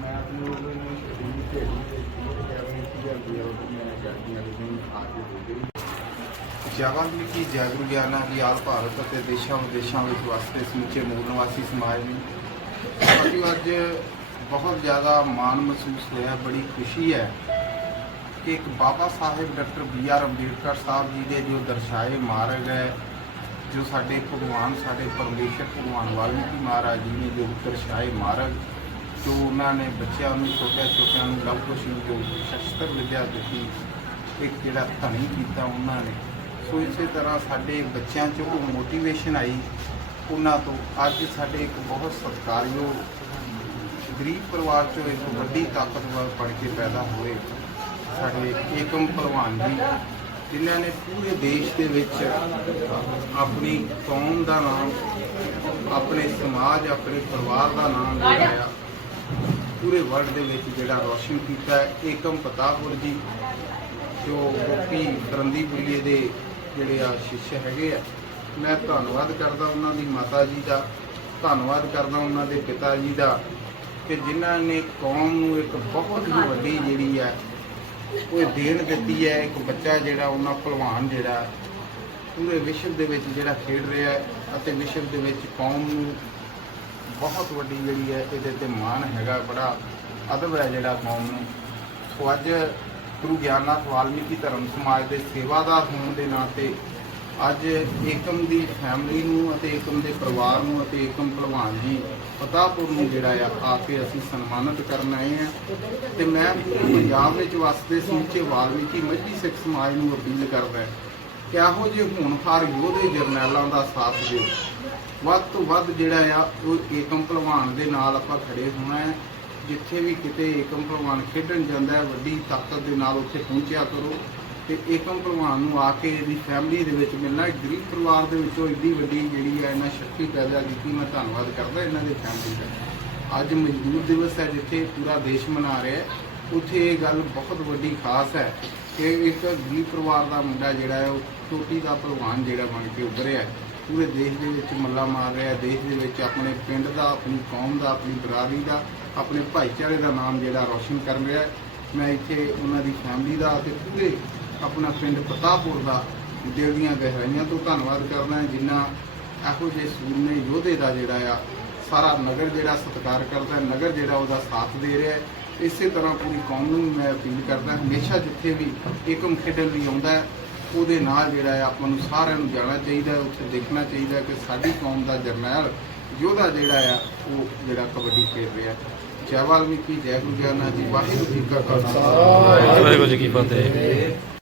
ਮੈਂ ਆਪਣੇ ਉਹ ਨੂੰ ਜਾਗਰੂ ਗਿਆਨਾਂ ਦੀ ਆਲ ਭਾਰਤ ਅਤੇ ਦੇਸ਼ਾਂ ਵਿਦੇਸ਼ਾਂ ਵਿੱਚ ਵਸਦੇ ਸਮੁੱਚੇ ਮੂਲ ਨਿਵਾਸੀ ਸਮਾਜ ਨੂੰ। ਅਸੀਂ ਅੱਜ ਬਹੁਤ ਜ਼ਿਆਦਾ ਮਾਣ ਮਹਿਸੂਸ ਹੋਇਆ, ਬੜੀ ਖੁਸ਼ੀ ਹੈ ਕਿ ਇੱਕ Baba Sahib doctor B R Ambedkar Sahib ji ਦੇ ਜੋ ਦਰਸਾਏ ਮਾਰਗ ਹੈ ਜੋ ਸਾਡੇ ਭਗਵਾਨ, ਸਾਡੇ ਪਰਮੇਸ਼ਰ ਭਗਵਾਨ ਵਾਲਮੀਕੀ ਮਹਾਰਾਜ ਜੀ ਨੇ ਜੋ ਦਰਸਾਏ ਮਾਰਗ ਜੋ ਉਹਨਾਂ ਨੇ ਬੱਚਿਆਂ ਨੂੰ ਛੋਟੇ ਛੋਟਿਆਂ ਨੂੰ ਲਵ ਕੁਸ਼ ਨੂੰ ਜੋ ਸ਼ਸਤਰ ਵਿਦਿਆ ਦਿੱਤੀ, ਇੱਕ ਜਿਹੜਾ ਧਨੀ ਕੀਤਾ ਉਹਨਾਂ ਨੇ। ਸੋ ਇਸੇ ਤਰ੍ਹਾਂ ਸਾਡੇ ਬੱਚਿਆਂ 'ਚ ਉਹ ਮੋਟੀਵੇਸ਼ਨ ਆਈ, ਉਹਨਾਂ ਤੋਂ ਅੱਜ ਸਾਡੇ ਇੱਕ ਬਹੁਤ ਸਤਿਕਾਰਯੋਗ ਗਰੀਬ ਪਰਿਵਾਰ 'ਚੋਂ ਇੱਕ ਵੱਡੀ ਤਾਕਤਵਰ ਪੜ ਕੇ ਪੈਦਾ ਹੋਏ ਸਾਡੇ ਏਕਮ ਭਲਵਾਨ ਜੀ। ਜਿਨ੍ਹਾਂ ਨੇ ਪੂਰੇ ਦੇਸ਼ ਦੇ ਵਿੱਚ ਆਪਣੀ ਕੌਮ ਦਾ ਨਾਮ, ਆਪਣੇ ਸਮਾਜ, ਆਪਣੇ ਪਰਿਵਾਰ ਦਾ ਨਾਮ ਜਿਹੜਾ ਪੂਰੇ ਵਰਲਡ ਦੇ ਵਿੱਚ ਜਿਹੜਾ ਰੋਸ਼ਨ ਕੀਤਾ ਹੈ। ਏਕਮ ਪਤਾਪੁਰ ਜੀ, ਜੋ ਗੋਪੀ ਕਰੰਦੀਪੁਰੀਏ ਦੇ ਜਿਹੜੇ ਆ ਸ਼ਿਸ਼ ਹੈਗੇ ਆ, ਮੈਂ ਧੰਨਵਾਦ ਕਰਦਾ ਉਹਨਾਂ ਦੀ, ਮਾਤਾ ਜੀ ਦਾ ਧੰਨਵਾਦ ਕਰਦਾ ਉਹਨਾਂ ਦੇ ਪਿਤਾ ਜੀ ਦਾ ਕਿ ਜਿਨ੍ਹਾਂ ਨੇ ਕੌਮ ਨੂੰ ਇੱਕ ਬਹੁਤ ਹੀ ਵੱਡੀ ਜਿਹੜੀ ਹੈ ਉਹ ਦੇਣ ਦਿੱਤੀ ਹੈ, ਇੱਕ ਬੱਚਾ ਜਿਹੜਾ ਉਹਨਾਂ ਭਲਵਾਨ ਜਿਹੜਾ, ਪੂਰੇ ਵਿਸ਼ਵ ਦੇ ਵਿੱਚ ਜਿਹੜਾ ਖੇਡ ਰਿਹਾ ਅਤੇ ਵਿਸ਼ਵ ਦੇ ਵਿੱਚ ਕੌਮ ਨੂੰ ਬਹੁਤ ਵੱਡੀ ਜਿਹੜੀ ਹੈ, ਇਹਦੇ ਤੇ ਮਾਣ ਹੈਗਾ, ਬੜਾ ਅਦਬ ਹੈ ਜਿਹੜਾ ਕੌਮ ਨੂੰ। ਸੋ ਅੱਜ ਗੁਰੂ ਗਿਆਨਨਾਥ ਵਾਲਮੀਕੀ ਧਰਮ ਸਮਾਜ ਦੇ ਸੇਵਾਦਾਰ ਹੋਣ ਦੇ ਨਾਤੇ ਅੱਜ ਏਕਮ ਦੀ ਫੈਮਿਲੀ ਨੂੰ ਅਤੇ ਏਕਮ ਦੇ ਪਰਿਵਾਰ ਨੂੰ ਅਤੇ ਏਕਮ ਭਲਵਾਨ ਜੀ ਪਤਾਪੁਰ ਨੂੰ ਜਿਹੜਾ ਆ ਆ ਕੇ ਅਸੀਂ ਸਨਮਾਨਿਤ ਕਰਨ ਆਏ ਆ ਤੇ ਮੈਂ ਪੂਰੇ ਪੰਜਾਬ ਵਿੱਚ ਵਸਦੇ ਸਮੁੱਚੇ ਵਾਲਮੀਕੀ ਮੱਝੀ ਸਿੱਖ ਸਮਾਜ ਨੂੰ ਅਪੀਲ ਕਰਦਾ ਕਿ ਇਹੋ ਜਿਹੇ ਹੋਣਹਾਰ ਯੋਧੇ ਜਰਨੈਲਾਂ ਦਾ ਸਾਥ ਦਿਓ ਵੱਧ ਤੋਂ ਵੱਧ ਜਿਹੜਾ ਆ, ਉਹ ਏਕਮ ਭਲਵਾਨ ਦੇ ਨਾਲ ਆਪਾਂ ਖੜੇ ਹੋਣਾ ਹੈ। ਜਿੱਥੇ ਵੀ ਕਿਤੇ ਏਕਮ ਭਲਵਾਨ ਖੇਡਣ ਜਾਂਦਾ ਹੈ, ਵੱਡੀ ਤਾਕਤ ਦੇ ਨਾਲ ਉੱਥੇ ਪਹੁੰਚਿਆ ਕਰੋ। ਤੇ ਏਕਮ ਭਲਵਾਨ ਨੂੰ ਆ ਕੇ ਇਹਦੀ ਫੈਮਿਲੀ ਦੇ ਵਿੱਚ ਮਿਲਣਾ ਇੱਕ ਗਰੀਬ ਪਰਿਵਾਰ ਦੇ ਵਿੱਚੋਂ ਇੱਡੀ ਵੱਡੀ ਜਿਹੜੀ ਹੈ ਇਹਨਾਂ ਸ਼ਕਤੀ ਪੈਦਾ ਕੀਤੀ, ਮੈਂ ਧੰਨਵਾਦ ਕਰਦਾ ਇਹਨਾਂ ਦੇ ਫੈਮਿਲੀ ਦਾ। ਅੱਜ ਮਜ਼ਦੂਰ ਦਿਵਸ ਹੈ ਜਿੱਥੇ ਪੂਰਾ ਦੇਸ਼ ਮਨਾ ਰਿਹਾ ਹੈ। ਉੱਥੇ ਇਹ ਗੱਲ ਬਹੁਤ ਵੱਡੀ ਖਾਸ ਹੈ ਕਿ ਇੱਕ ਗਰੀਬ ਪਰਿਵਾਰ ਦਾ ਮੁੰਡਾ ਜਿਹੜਾ ਹੈ, ਉਹ ਛੋਟੀ ਦਾ ਭਲਵਾਨ ਜਿਹੜਾ ਬਣ ਕੇ ਉੱਭਰਿਆ ਹੈ। ਪੂਰੇ ਦੇਸ਼ ਦੇ ਵਿੱਚ ਮੱਲਾ ਮਾਰ ਰਿਹਾ ਦੇਸ਼ ਦੇ ਵਿੱਚ ਆਪਣੇ ਪਿੰਡ ਦਾ, ਆਪਣੀ ਕੌਮ ਦਾ, ਆਪਣੀ ਬਰਾਦਰੀ ਦਾ, ਆਪਣੇ ਭਾਈਚਾਰੇ ਦਾ ਨਾਮ ਜਿਹੜਾ ਰੌਸ਼ਨ ਕਰ ਰਿਹਾ ਮੈਂ ਇੱਥੇ ਉਹਨਾਂ ਦੀ ਫੈਮਿਲੀ ਦਾ ਅਤੇ ਪੂਰੇ ਆਪਣਾ ਪਿੰਡ ਪਤਾਪੁਰ ਦਾ ਦਿਲ ਦੀਆਂ ਗਹਿਰਾਈਆਂ ਤੋਂ ਧੰਨਵਾਦ ਕਰਦਾ ਹਾਂ ਜਿਨ੍ਹਾਂ ਇਹੋ ਜਿਹੇ ਸੂਰਮੇ ਯੋਧੇ ਦਾ ਜਿਹੜਾ ਆ, ਸਾਰਾ ਨਗਰ ਜਿਹੜਾ ਸਤਿਕਾਰ ਕਰਦਾ ਨਗਰ ਜਿਹੜਾ ਉਹਦਾ ਸਾਥ ਦੇ ਰਿਹਾ ਹੈ। ਇਸੇ ਤਰ੍ਹਾਂ ਪੂਰੀ ਕੌਮ ਨੂੰ ਮੈਂ ਅਪੀਲ ਕਰਦਾ ਹਮੇਸ਼ਾ ਜਿੱਥੇ ਵੀ ਏਕਮ ਖੇਡਣ ਲਈ ਆਉਂਦਾ ਉਹਦੇ ਨਾਲ ਜਿਹੜਾ ਹੈ ਆਪਾਂ ਨੂੰ ਸਾਰਿਆਂ ਨੂੰ ਜਾਣਾ ਚਾਹੀਦਾ ਉੱਥੇ ਦੇਖਣਾ ਚਾਹੀਦਾ ਕਿ ਸਾਡੀ ਕੌਮ ਦਾ ਜਰਨੈਲ ਯੋਧਾ ਜਿਹੜਾ ਆ, ਉਹ ਜਿਹੜਾ ਕਬੱਡੀ ਖੇਡ ਰਿਹਾ ਜੈ ਵਾਲਮੀਕੀ, ਜੈ ਗੁਰੂ ਗਿਆਨਾ ਜੀ, ਵਾਹਿਗੁਰੂ ਜੀ ਕਾ ਖਾਲਸਾ। ਵਾਹਿਗੁਰੂ ਜੀ ਕੀ ਫਤਿਹ।